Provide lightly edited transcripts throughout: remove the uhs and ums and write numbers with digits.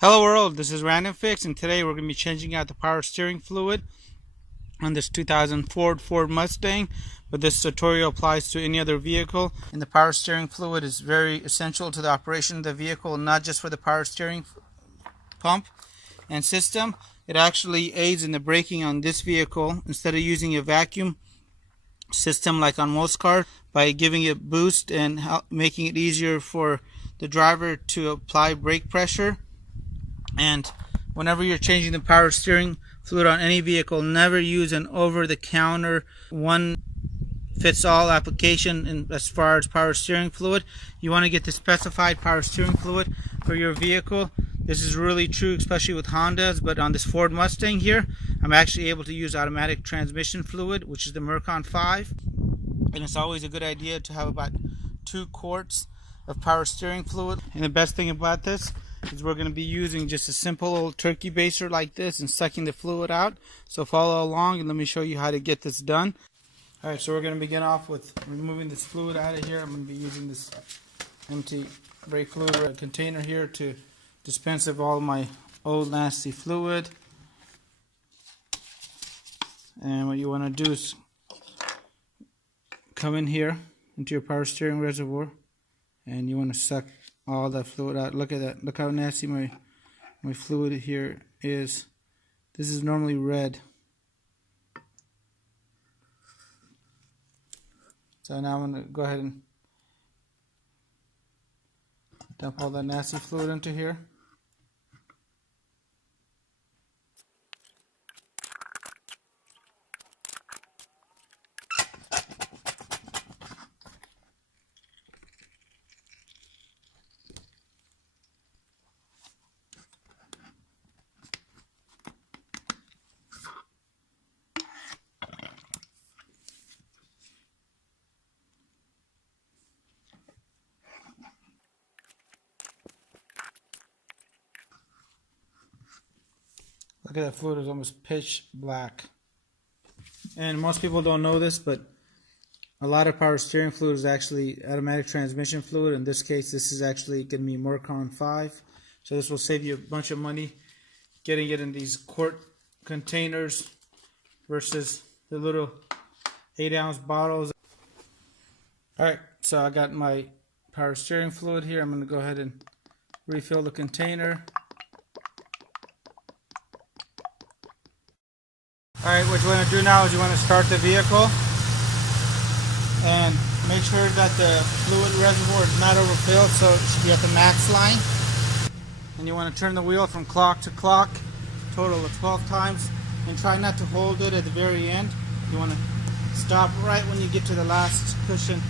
Hello world, this is Random Fix, and today we're going to be changing out the power steering fluid on this 2004 Ford Mustang, but this tutorial applies to any other vehicle. And the power steering fluid is very essential to the operation of the vehicle, not just for the power steering pump and system. It actually aids in the braking on this vehicle instead of using a vacuum system like on most cars, by giving it a boost and making it easier for the driver to apply brake pressure. And whenever you're changing the power steering fluid on any vehicle, never use an over-the-counter one-fits-all application as far as power steering fluid. You want to get the specified power steering fluid for your vehicle. This is really true, especially with Hondas, but on this Ford Mustang here, I'm actually able to use automatic transmission fluid, which is the Mach 5. And it's always a good idea to have about 2 quarts of power steering fluid. And the best thing about this is we're going to be using just a simple old turkey baster like this and sucking the fluid out. So follow along and let me show you how to get this done. Alright, so we're going to begin off with removing this fluid out of here. I'm going to be using this empty brake fluid container here to dispense of all my old nasty fluid. And what you want to do is come in here into your power steering reservoir and you want to suck all that fluid out. Look at that. Look how nasty my fluid here is. This is normally red. So now I'm going to go ahead and dump all that nasty fluid into here. Look at that fluid, is almost pitch black. And most people don't know this, but a lot of power steering fluid is actually automatic transmission fluid. In this case, this is actually going to be Mach 5. So this will save you a bunch of money getting it in these quart containers versus the little 8-ounce bottles. Alright, so I got my power steering fluid here. I'm going to go ahead and refill the container. Alright, what you want to do now is you want to start the vehicle and make sure that the fluid reservoir is not overfilled, so it should be at the max line. And you want to turn the wheel from clock to clock, total of 12 times, and try not to hold it at the very end. You want to stop right when you get to the last cushion.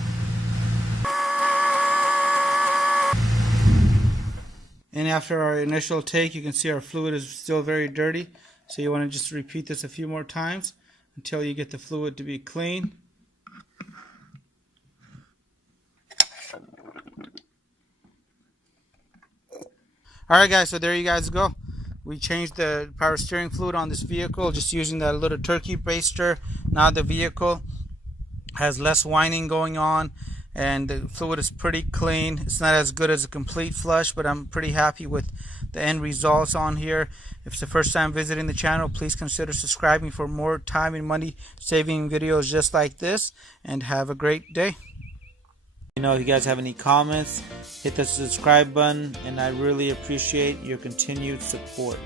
And after our initial take, you can see our fluid is still very dirty. So you want to just repeat this a few more times until you get the fluid to be clean. Alright guys, so there you guys go. We changed the power steering fluid on this vehicle just using that little turkey baster. Now the vehicle has less whining going on and the fluid is pretty clean. It's not as good as a complete flush, but I'm pretty happy with the end results on here. If it's the first time visiting the channel, please consider subscribing for more time and money saving videos just like this, and have a great day. If you guys have any comments, hit the subscribe button, and I really appreciate your continued support.